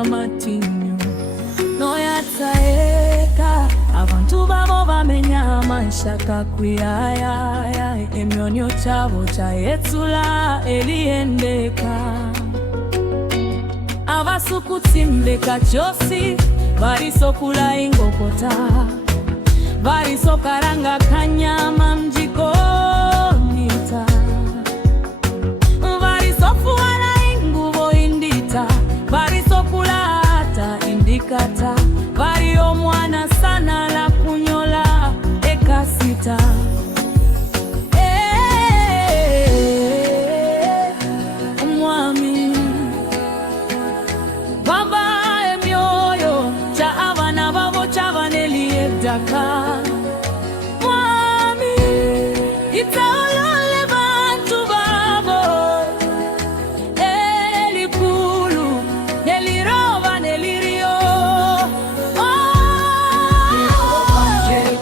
amatinyo noyataeka abantu babo bamenya amanshaka kwiyaya emyonyo kyabo kyayetsula eliendeka abasukutsimbeka kyosi barisokula ingokota barisokaranga kanyama mjikonita barisofuala ingubo indita barisokula hata indikata bario mwana sana la kunyola ekasita mwami baba emyoyo cha abana babo chabaneliedaka mwami itaolole bantu babo elikulu neliroba nelirio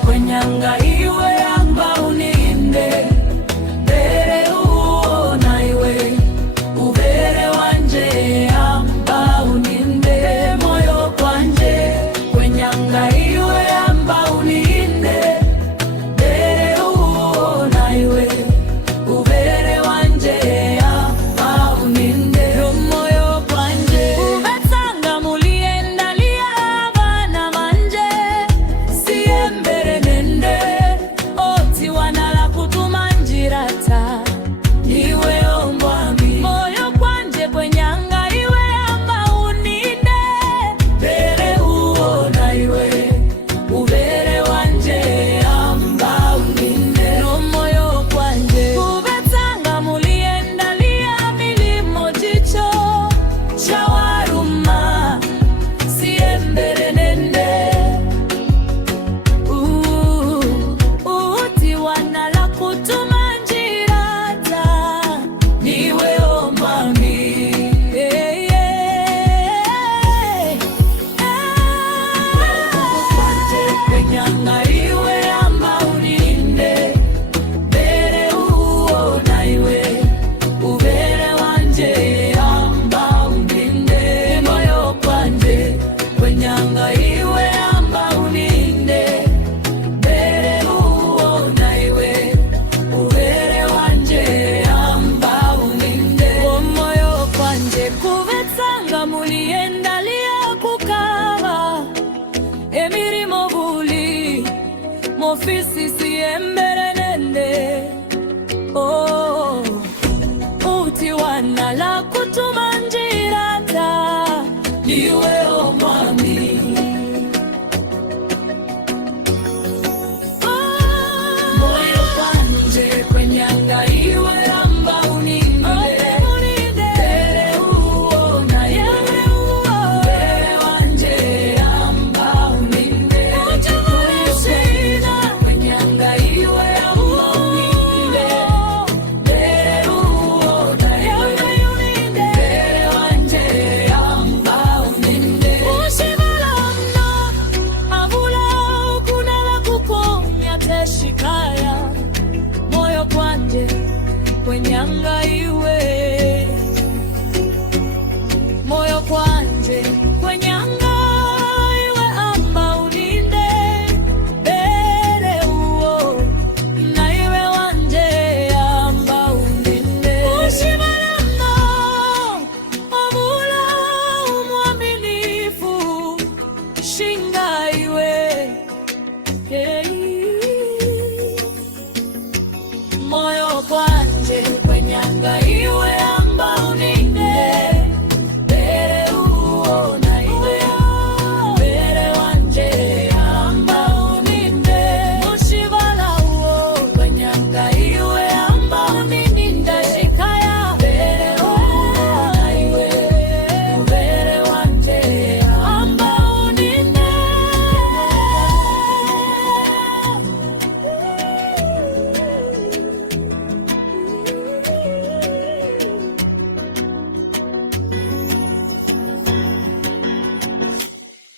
kwenyanga iwe amba uninde bere uona iwe ubere wanje amba uninde moyo kwanje kwenyanga iwe amba uninde bere uona iwe ubere wanje amba uninde moyo kwanje ubetsanga mulienda liabana manje siembere nende oti wanala kutumanjirata iwe ombwami moyo kwanje kwenyanga iwe amba uninde bere uona iwe ubere wanje amba uninde moyo kwanje ubetsanga mulienda lia milimo jicho chawaruma siembere nende uti wanala kutumanjirata niwe ombwami kwenyanga iwe amba uninde bere uona iwe ubere wanje amba uninde moyo kwanje kwenyanga iwe amba uninde bere uona iwe ubere wanje amba uninde moyo kwanje kubetsanga mulienda lia kukaba emirimo buli mofisi siembere nende uti wanala kutumanjirata iwe omwami moyo kwanje kwenyanga iwe amba uninde bere uona iwe ubere wanje amba uninde kwenyanga iwe amba uninde bere uona iwe ubere wanje amba uninde ushibalomno abula kunala kukomya teshikaya moyo kwanje kwenyanga iwe moyo kwanje kwenyanga iwe amba uninde bere uo na iwe wanje amba uninde ushibalamno abula umwaminifu shinga iwe moyo kwanje kwenyanga iwe